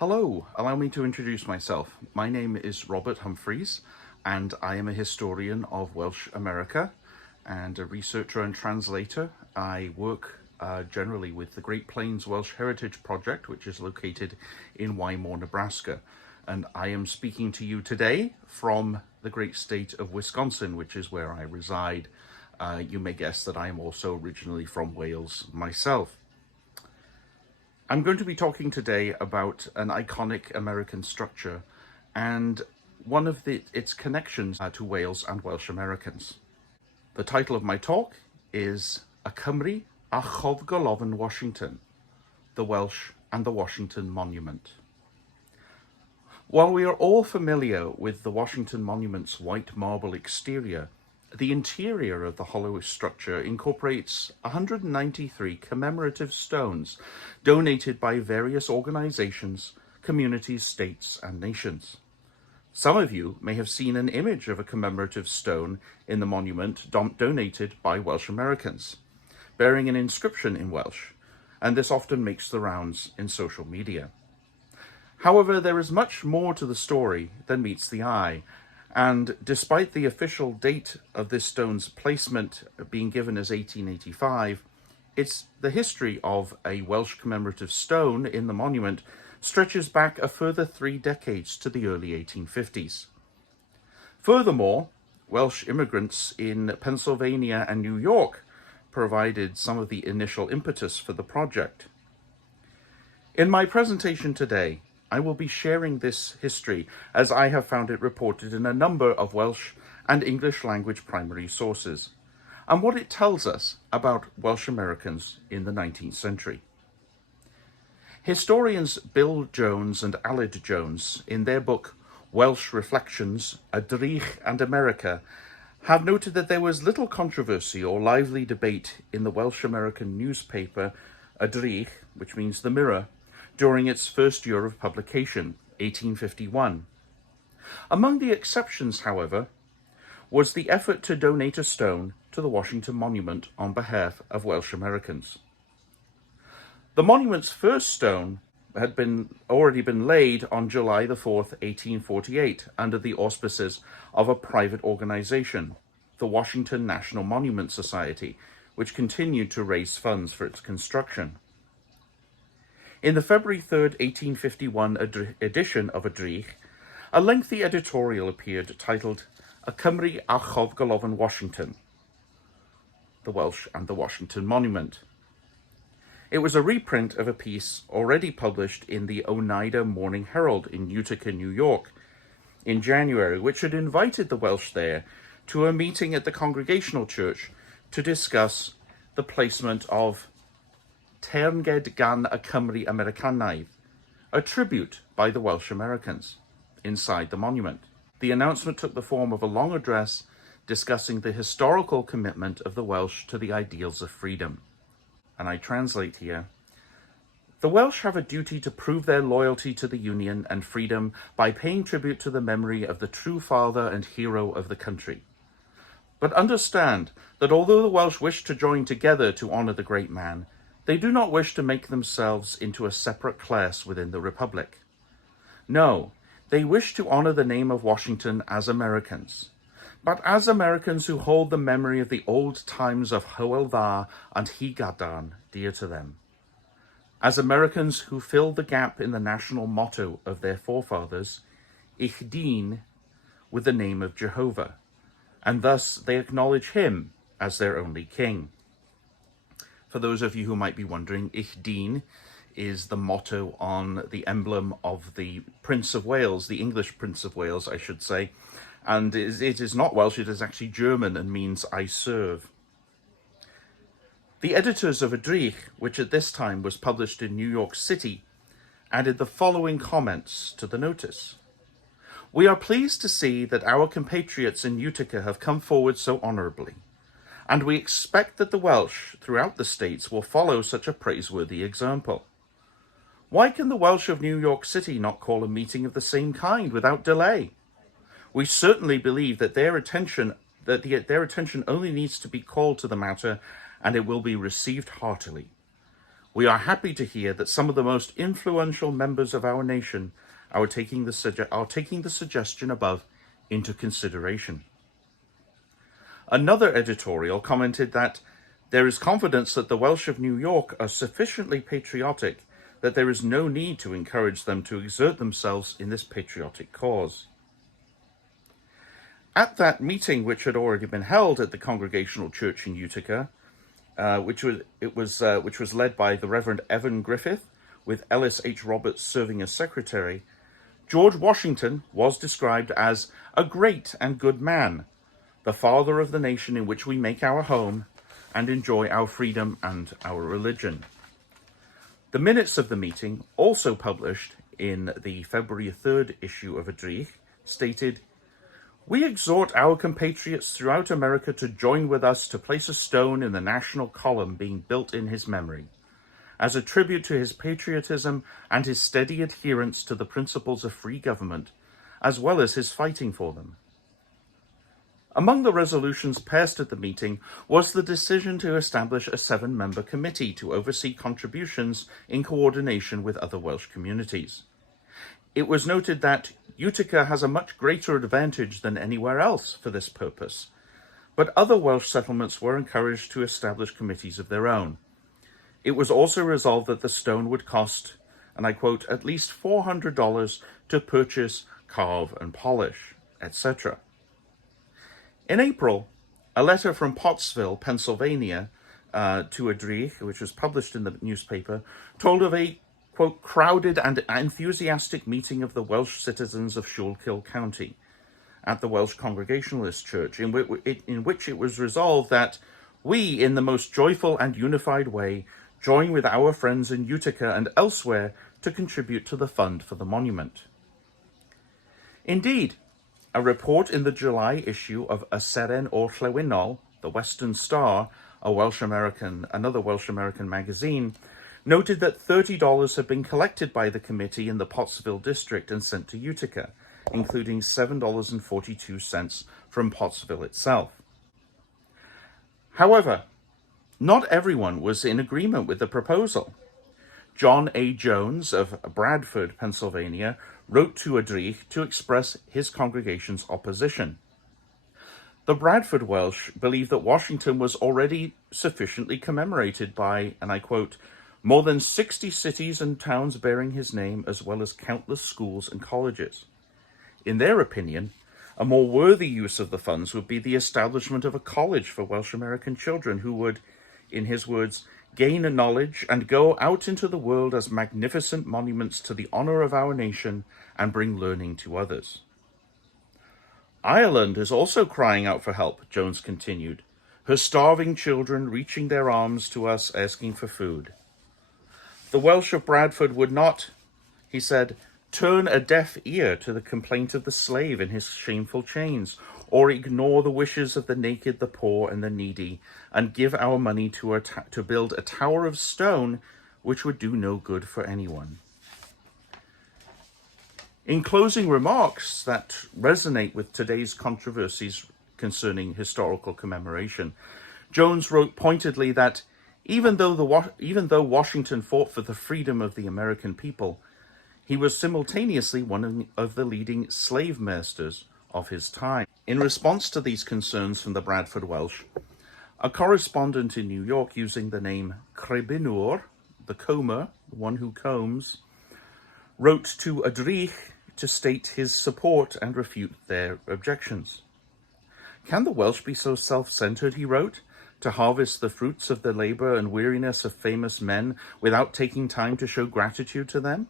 Hello, allow me to introduce myself. My name is Robert Humphreys, and I am a historian of Welsh America and a researcher and translator. I work generally with the Great Plains Welsh Heritage Project, which is located in Wymore, Nebraska. And I am speaking to you today from the great state of Wisconsin, which is where I reside. You may guess that I am also originally from Wales myself. I'm going to be talking today about an iconic American structure and one of its connections to Wales and Welsh Americans. The title of my talk is A Cymru a Chodd Washington, the Welsh and the Washington Monument. While we are all familiar with the Washington Monument's white marble exterior, the interior of the hollow structure incorporates 193 commemorative stones donated by various organizations, communities, states, and nations. Some of you may have seen an image of a commemorative stone in the monument donated by Welsh Americans, bearing an inscription in Welsh, and this often makes the rounds in social media. However, there is much more to the story than meets the eye, and despite the official date of this stone's placement being given as 1885, the history of a Welsh commemorative stone in the monument stretches back a further 3 decades to the early 1850s. Furthermore, Welsh immigrants in Pennsylvania and New York provided some of the initial impetus for the project. In my presentation today, I will be sharing this history as I have found it reported in a number of Welsh and English language primary sources, and what it tells us about Welsh Americans in the 19th century. Historians Bill Jones and Aled Jones, in their book Welsh Reflections, A Drych and America, have noted that there was little controversy or lively debate in the Welsh American newspaper A Drych, which means the Mirror, during its first year of publication, 1851. Among the exceptions, however, was the effort to donate a stone to the Washington Monument on behalf of Welsh Americans. The monument's first stone had already been laid on July the 4th, 1848, under the auspices of a private organization, the Washington National Monument Society, which continued to raise funds for its construction. In the February 3rd, 1851 edition of A Drych, a lengthy editorial appeared titled A Cymru a Chodd Washington, the Welsh and the Washington Monument. It was a reprint of a piece already published in the Oneida Morning Herald in Utica, New York, in January, which had invited the Welsh there to a meeting at the Congregational Church to discuss the placement of Teyrnged gan y Cymru Americanaidd, a tribute by the Welsh Americans, inside the monument. The announcement took the form of a long address discussing the historical commitment of the Welsh to the ideals of freedom. And I translate here: "The Welsh have a duty to prove their loyalty to the Union and freedom by paying tribute to the memory of the true father and hero of the country. But understand that although the Welsh wish to join together to honor the great man, they do not wish to make themselves into a separate class within the Republic. No, they wish to honor the name of Washington as Americans, but as Americans who hold the memory of the old times of Hywel Dda and Hi Gadarn dear to them. As Americans who filled the gap in the national motto of their forefathers, Ich dien, with the name of Jehovah, and thus they acknowledge him as their only king." For those of you who might be wondering, Ich dien is the motto on the emblem of the Prince of Wales, the English Prince of Wales, I should say. And it is not Welsh, it is actually German and means I serve. The editors of A Drych, which at this time was published in New York City, added the following comments to the notice. "We are pleased to see that our compatriots in Utica have come forward so honorably, and we expect that the Welsh throughout the states will follow such a praiseworthy example. Why can the Welsh of New York City not call a meeting of the same kind without delay? We certainly believe that their attention only needs to be called to the matter, and it will be received heartily. We are happy to hear that some of the most influential members of our nation are taking the suggestion above into consideration. Another editorial commented that there is confidence that the Welsh of New York are sufficiently patriotic that there is no need to encourage them to exert themselves in this patriotic cause. At that meeting, which had already been held at the Congregational Church in Utica, which was led by the Reverend Evan Griffith, with Ellis H. Roberts serving as secretary, George Washington was described as a great and good man, the father of the nation in which we make our home and enjoy our freedom and our religion. The minutes of the meeting, also published in the February 3rd issue of Adrich, stated, "We exhort our compatriots throughout America to join with us to place a stone in the national column being built in his memory, as a tribute to his patriotism and his steady adherence to the principles of free government, as well as his fighting for them." Among the resolutions passed at the meeting was the decision to establish a 7-member committee to oversee contributions in coordination with other Welsh communities. It was noted that Utica has a much greater advantage than anywhere else for this purpose, but other Welsh settlements were encouraged to establish committees of their own. It was also resolved that the stone would cost, and I quote, "at least $400 to purchase, carve, and polish," etc. In April, a letter from Pottsville, Pennsylvania, to Adrich, which was published in the newspaper, told of a, quote, "crowded and enthusiastic meeting of the Welsh citizens of Schuylkill County at the Welsh Congregationalist Church, in which it was resolved that we, in the most joyful and unified way, join with our friends in Utica and elsewhere to contribute to the fund for the monument." Indeed, a report in the July issue of Y Seren Orllewinol, the Western Star, another Welsh American magazine, noted that $30 had been collected by the committee in the Pottsville district and sent to Utica, including $7.42 from Pottsville itself. However, not everyone was in agreement with the proposal. John A. Jones of Bradford, Pennsylvania, wrote to Adrich to express his congregation's opposition. The Bradford Welsh believed that Washington was already sufficiently commemorated by, and I quote, "more than 60 cities and towns bearing his name, as well as countless schools and colleges." In their opinion, a more worthy use of the funds would be the establishment of a college for Welsh American children who would, in his words, "gain a knowledge and go out into the world as magnificent monuments to the honor of our nation and bring learning to others." Ireland is also crying out for help, Jones continued, her starving children reaching their arms to us asking for food. The Welsh of Bradford would not, he said, turn a deaf ear to the complaint of the slave in his shameful chains, or ignore the wishes of the naked, the poor, and the needy, and give our money to build a tower of stone which would do no good for anyone. In closing remarks that resonate with today's controversies concerning historical commemoration, Jones wrote pointedly that even though Washington fought for the freedom of the American people, he was simultaneously one of the leading slave masters of his time. In response to these concerns from the Bradford Welsh, a correspondent in New York using the name Crebinwr, the comber, the one who combs, wrote to Adrich to state his support and refute their objections. "Can the Welsh be so self-centered," he wrote, "to harvest the fruits of the labor and weariness of famous men without taking time to show gratitude to them,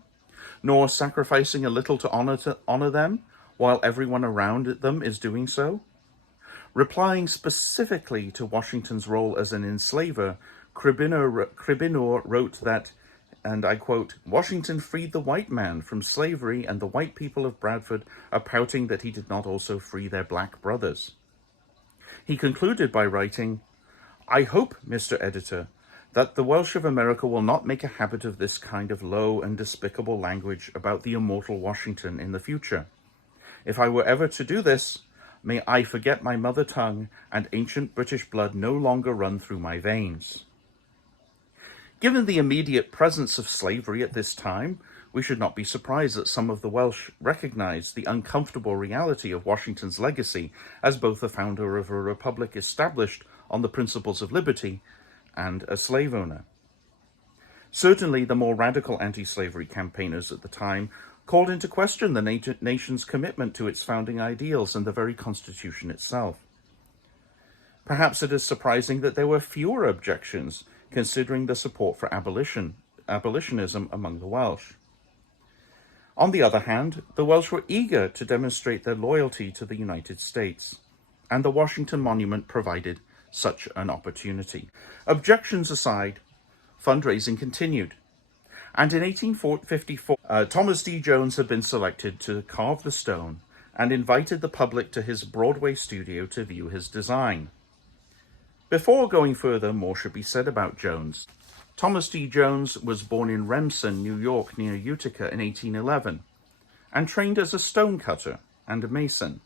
nor sacrificing a little to honor them, while everyone around them is doing so?" Replying specifically to Washington's role as an enslaver, Crebinwr wrote that, and I quote, "Washington freed the white man from slavery, and the white people of Bradford are pouting that he did not also free their black brothers." He concluded by writing, "I hope, Mr. Editor, that the Welsh of America will not make a habit of this kind of low and despicable language about the immortal Washington in the future. If I were ever to do this, may I forget my mother tongue and ancient British blood no longer run through my veins." Given the immediate presence of slavery at this time, we should not be surprised that some of the Welsh recognized the uncomfortable reality of Washington's legacy as both the founder of a republic established on the principles of liberty and a slave owner. Certainly, the more radical anti-slavery campaigners at the time called into question the nation's commitment to its founding ideals and the very Constitution itself. Perhaps it is surprising that there were fewer objections, considering the support for abolitionism among the Welsh. On the other hand, the Welsh were eager to demonstrate their loyalty to the United States, and the Washington Monument provided such an opportunity. Objections aside, fundraising continued, and in 1854, Thomas D. Jones had been selected to carve the stone and invited the public to his Broadway studio to view his design. Before going further, more should be said about Jones. Thomas D. Jones was born in Remsen, New York, near Utica in 1811, and trained as a stonecutter and a mason.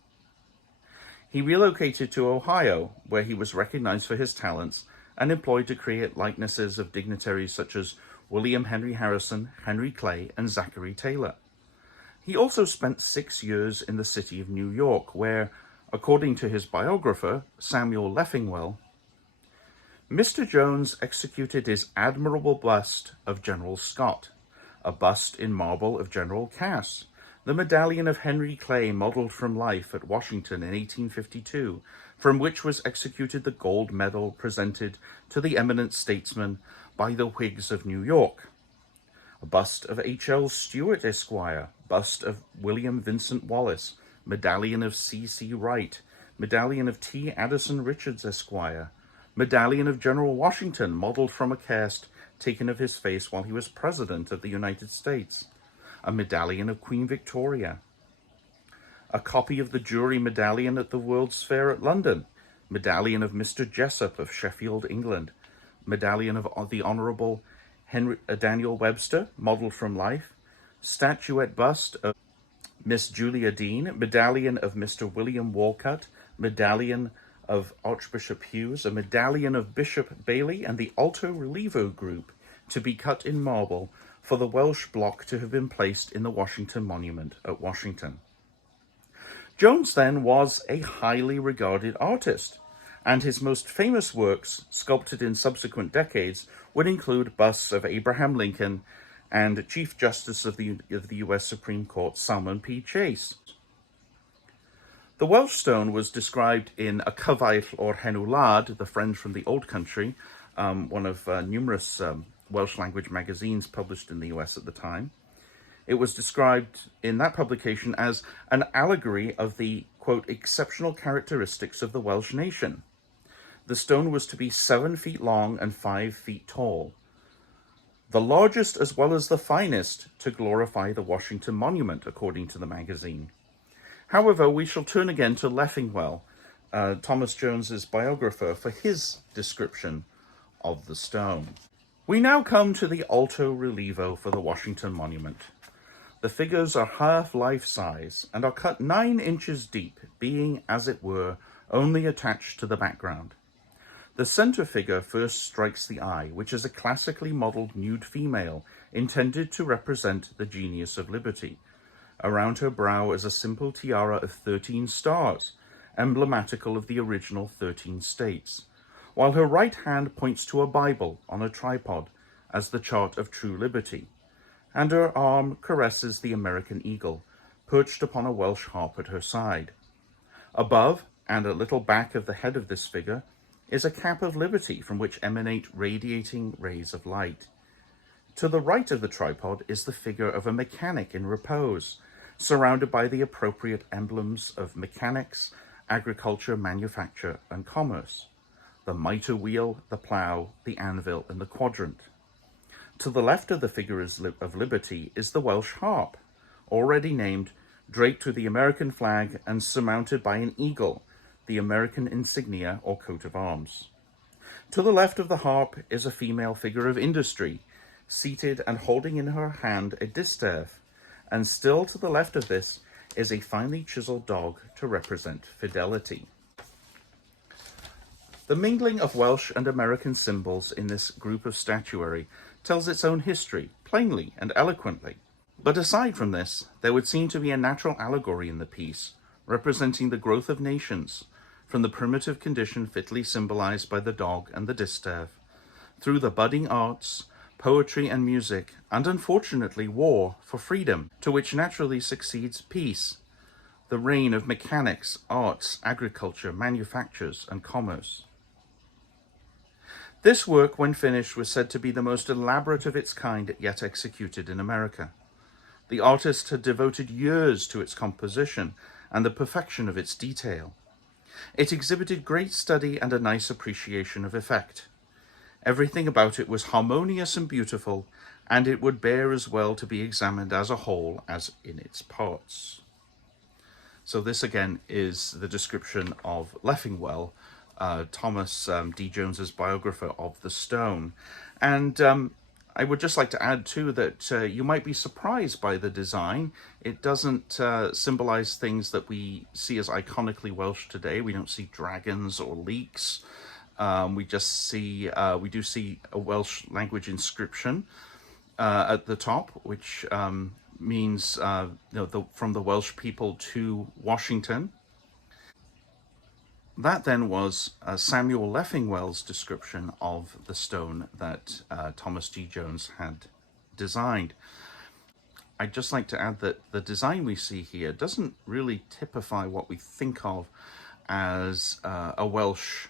He relocated to Ohio, where he was recognized for his talents and employed to create likenesses of dignitaries such as William Henry Harrison, Henry Clay, and Zachary Taylor. He also spent 6 years in the city of New York, where, according to his biographer, Samuel Leffingwell, Mr. Jones executed his admirable bust of General Scott, a bust in marble of General Cass, the medallion of Henry Clay modeled from life at Washington in 1852, from which was executed the gold medal presented to the eminent statesman by the Whigs of New York, a bust of H.L. Stewart, Esquire, bust of William Vincent Wallace, medallion of C.C. Wright, medallion of T. Addison Richards, Esquire, medallion of General Washington, modeled from a cast taken of his face while he was President of the United States, a medallion of Queen Victoria, a copy of the Jury Medallion at the World's Fair at London, medallion of Mr. Jessup of Sheffield, England, medallion of the Honourable Daniel Webster, modeled from life, statuette bust of Miss Julia Dean, medallion of Mr. William Walcott, medallion of Archbishop Hughes, a medallion of Bishop Bailey, and the alto relievo group to be cut in marble for the Welsh block to have been placed in the Washington Monument at Washington. Jones then was a highly regarded artist, and his most famous works, sculpted in subsequent decades, would include busts of Abraham Lincoln and Chief Justice of the U.S. Supreme Court Salmon P. Chase. The Welsh stone was described in A Cyfaill o'r Henw Wlad, the Friend from the Old Country, one of numerous Welsh language magazines published in the US at the time. It was described in that publication as an allegory of the, quote, exceptional characteristics of the Welsh nation. The stone was to be 7 feet long and 5 feet tall, the largest as well as the finest to glorify the Washington Monument, according to the magazine. However, we shall turn again to Leffingwell, Thomas Jones's biographer, for his description of the stone. We now come to the alto relievo for the Washington Monument. The figures are half life-size and are cut 9 inches deep, being, as it were, only attached to the background. The center figure first strikes the eye, which is a classically modeled nude female intended to represent the genius of liberty. Around her brow is a simple tiara of 13 stars, emblematical of the original 13 states, while her right hand points to a Bible on a tripod as the chart of true liberty, and her arm caresses the American eagle, perched upon a Welsh harp at her side. Above, and a little back of the head of this figure, is a cap of liberty from which emanate radiating rays of light. To the right of the tripod is the figure of a mechanic in repose, surrounded by the appropriate emblems of mechanics, agriculture, manufacture, and commerce: the mitre wheel, the plough, the anvil, and the quadrant. To the left of the figure of liberty is the Welsh harp, already named, draped with the American flag and surmounted by an eagle, the American insignia or coat of arms. To the left of the harp is a female figure of industry, seated and holding in her hand a distaff, and still to the left of this is a finely chiseled dog to represent fidelity. The mingling of Welsh and American symbols in this group of statuary tells its own history, plainly and eloquently. But aside from this, there would seem to be a natural allegory in the piece, representing the growth of nations, from the primitive condition fitly symbolized by the dog and the distaff, through the budding arts, poetry and music, and unfortunately war for freedom, to which naturally succeeds peace, the reign of mechanics, arts, agriculture, manufactures, and commerce. This work, when finished, was said to be the most elaborate of its kind yet executed in America. The artist had devoted years to its composition and the perfection of its detail. It exhibited great study and a nice appreciation of effect. Everything about it was harmonious and beautiful, and it would bear as well to be examined as a whole as in its parts. So this again is the description of Leffingwell, Thomas D. Jones's biographer of the stone. And I would just like to add too that you might be surprised by the design. It doesn't symbolize things that we see as iconically Welsh today. We don't see dragons or leeks. We do see a Welsh language inscription at the top, which means from the Welsh people to Washington. That then was Samuel Leffingwell's description of the stone that Thomas G. Jones had designed. I'd just like to add that the design we see here doesn't really typify what we think of as Welsh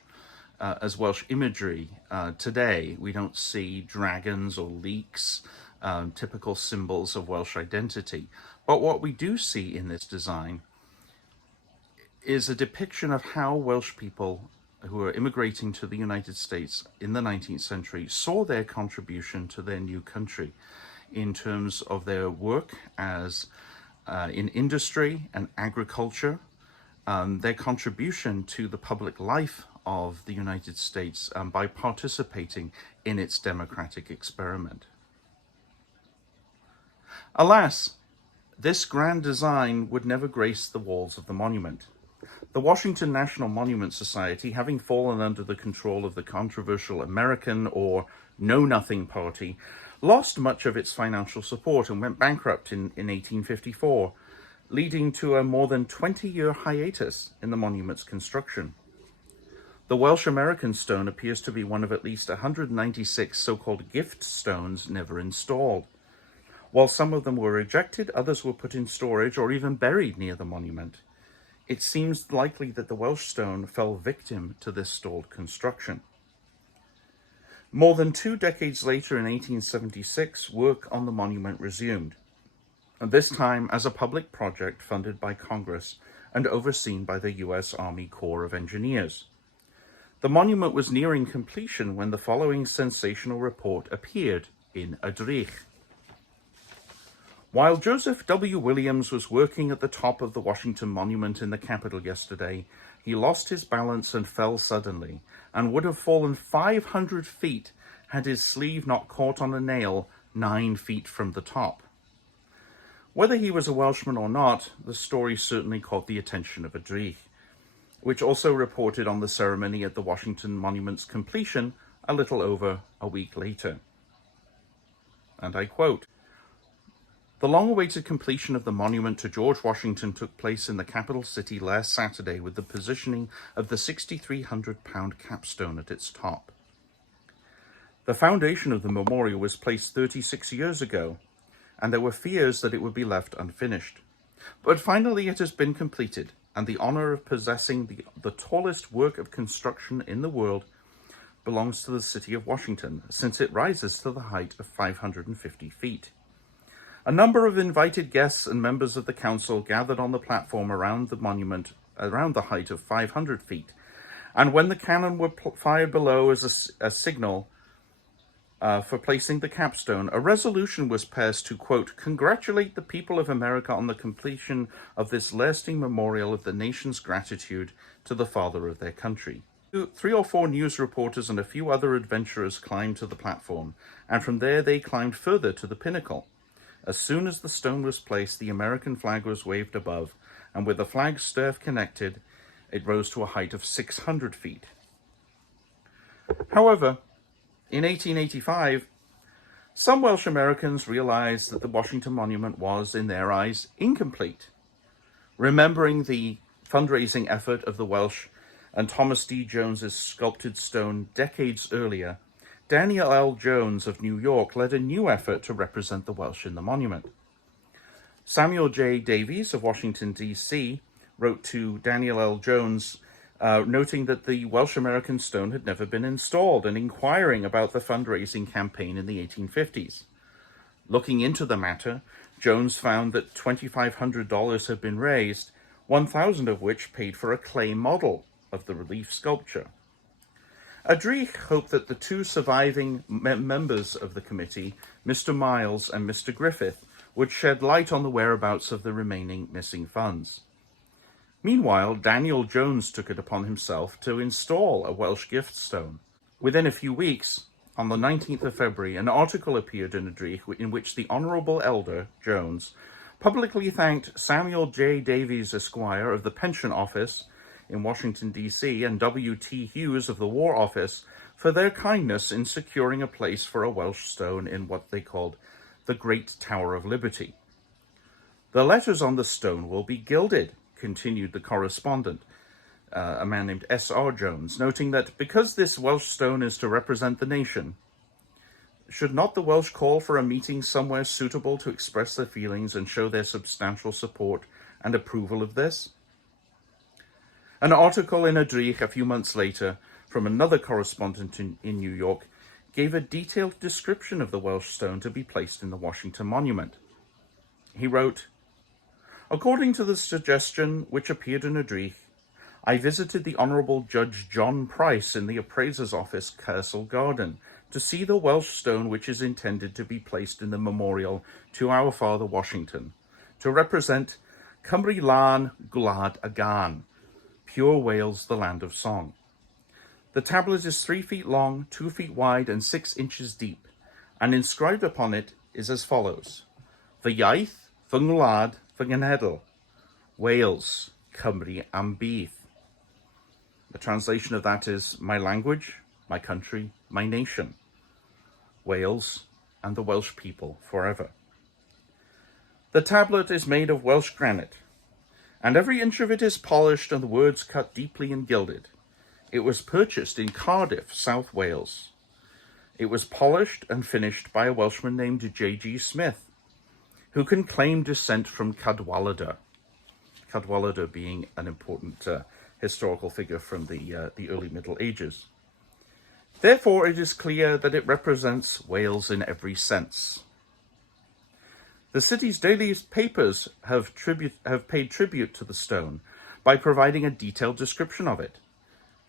imagery today. We don't see dragons or leeks, typical symbols of Welsh identity. But what we do see in this design is a depiction of how Welsh people who were immigrating to the United States in the 19th century saw their contribution to their new country in terms of their work as in industry and agriculture, their contribution to the public life of the United States by participating in its democratic experiment. Alas, this grand design would never grace the walls of the monument. The Washington National Monument Society, having fallen under the control of the controversial American or Know-Nothing Party, lost much of its financial support and went bankrupt in 1854, leading to a more than 20-year hiatus in the monument's construction. The Welsh American stone appears to be one of at least 196 so-called gift stones never installed. While some of them were rejected, others were put in storage or even buried near the monument. It seems likely that the Welsh stone fell victim to this stalled construction. More than 2 decades later, in 1876, work on the monument resumed, and this time as a public project funded by Congress and overseen by the U.S. Army Corps of Engineers. The monument was nearing completion when the following sensational report appeared in Edrych. While Joseph W. Williams was working at the top of the Washington Monument in the Capitol yesterday, he lost his balance and fell suddenly, and would have fallen 500 feet had his sleeve not caught on a nail 9 feet from the top. Whether he was a Welshman or not, the story certainly caught the attention of Edrych, which also reported on the ceremony at the Washington Monument's completion a little over a week later. And I quote, "The long-awaited completion of the monument to George Washington took place in the capital city last Saturday with the positioning of the 6,300-pound capstone at its top. The foundation of the memorial was placed 36 years ago, and there were fears that it would be left unfinished. But finally it has been completed, and the honor of possessing the tallest work of construction in the world belongs to the city of Washington, since it rises to the height of 550 feet. A number of invited guests and members of the council gathered on the platform around the monument around the height of 500 feet, and when the cannon were fired below as a signal for placing the capstone, a resolution was passed to, quote, congratulate the people of America on the completion of this lasting memorial of the nation's gratitude to the father of their country. 3 or 4 news reporters and a few other adventurers climbed to the platform, and from there they climbed further to the pinnacle. As soon as the stone was placed, the American flag was waved above, and with the flag staff connected, it rose to a height of 600 feet. However, in 1885, some Welsh Americans realized that the Washington Monument was, in their eyes, incomplete. Remembering the fundraising effort of the Welsh and Thomas D. Jones's sculpted stone decades earlier, Daniel L. Jones of New York led a new effort to represent the Welsh in the monument. Samuel J. Davies of Washington, D.C., wrote to Daniel L. Jones, noting that the Welsh American stone had never been installed and inquiring about the fundraising campaign in the 1850s. Looking into the matter, Jones found that $2,500 had been raised, $1,000 of which paid for a clay model of the relief sculpture. Adrich hoped that the two surviving members of the committee, Mr. Miles and Mr. Griffith, would shed light on the whereabouts of the remaining missing funds. Meanwhile, Daniel Jones took it upon himself to install a Welsh gift stone. Within a few weeks, on the 19th of February, an article appeared in Adrich in which the Honourable Elder, Jones, publicly thanked Samuel J. Davies, Esquire, of the Pension Office in Washington, D.C., and W.T. Hughes of the War Office for their kindness in securing a place for a Welsh stone in what they called the Great Tower of Liberty. The letters on the stone will be gilded, continued the correspondent, a man named S.R. Jones, noting that because this Welsh stone is to represent the nation, should not the Welsh call for a meeting somewhere suitable to express their feelings and show their substantial support and approval of this? An article in Adrich a few months later from another correspondent in New York gave a detailed description of the Welsh stone to be placed in the Washington Monument. He wrote, "According to the suggestion which appeared in Adrich, I visited the Honourable Judge John Price in the Appraiser's Office, Castle Garden, to see the Welsh stone which is intended to be placed in the memorial to our father Washington, to represent Cymru Lan Gwlad y Gan, pure Wales, the land of song. The tablet is 3 feet long, 2 feet wide, and 6 inches deep, and inscribed upon it is as follows: Fy iaith, fy ngwlad, fy genhedl, Wales, Cymru am bydd. The translation of that is, my language, my country, my nation, Wales and the Welsh people forever. The tablet is made of Welsh granite, and every inch of it is polished and the words cut deeply and gilded. It was purchased in Cardiff, South Wales. It was polished and finished by a Welshman named J.G. Smith, who can claim descent from Cadwaladr. Cadwaladr being an important historical figure from the early Middle Ages. Therefore, it is clear that it represents Wales in every sense. The city's daily papers have paid tribute to the stone by providing a detailed description of it,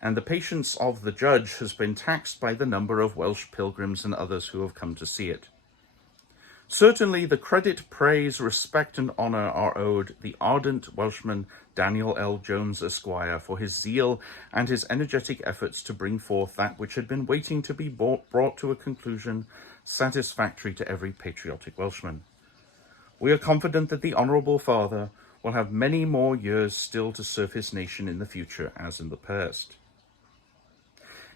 and the patience of the judge has been taxed by the number of Welsh pilgrims and others who have come to see it. Certainly, the credit, praise, respect, and honour are owed the ardent Welshman Daniel L. Jones, Esquire, for his zeal and his energetic efforts to bring forth that which had been waiting to be brought to a conclusion satisfactory to every patriotic Welshman. We are confident that the Honourable Father will have many more years still to serve his nation in the future as in the past.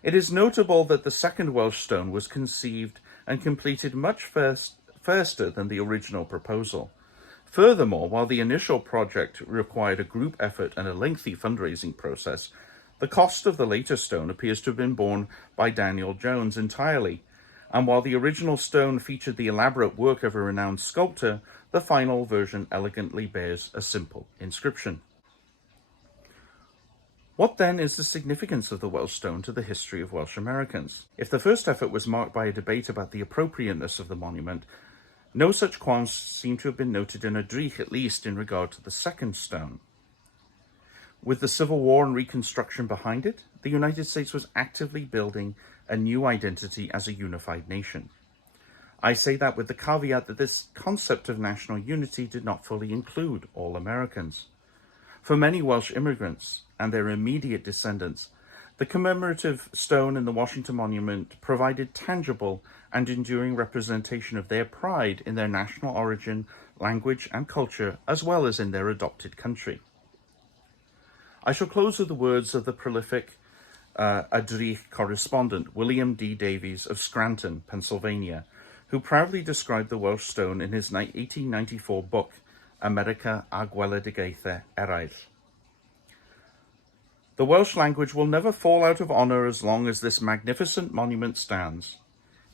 It is notable that the second Welsh stone was conceived and completed much faster than the original proposal. Furthermore, while the initial project required a group effort and a lengthy fundraising process, the cost of the later stone appears to have been borne by Daniel Jones entirely, and while the original stone featured the elaborate work of a renowned sculptor, the final version elegantly bears a simple inscription. What then is the significance of the Welsh stone to the history of Welsh Americans? If the first effort was marked by a debate about the appropriateness of the monument, no such qualms seem to have been noted in Adrich, at least in regard to the second stone. With the Civil War and Reconstruction behind it, the United States was actively building a new identity as a unified nation. I say that with the caveat that this concept of national unity did not fully include all Americans. For many Welsh immigrants and their immediate descendants, the commemorative stone in the Washington Monument provided tangible and enduring representation of their pride in their national origin, language, and culture, as well as in their adopted country. I shall close with the words of the prolific a drych correspondent, William D. Davies of Scranton, Pennsylvania, who proudly described the Welsh stone in his 1894 book, America a Gweledigaethau Eraill. The Welsh language will never fall out of honour as long as this magnificent monument stands.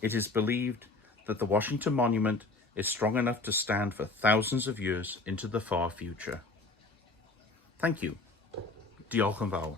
It is believed that the Washington Monument is strong enough to stand for thousands of years into the far future. Thank you. Diolch yn fawr.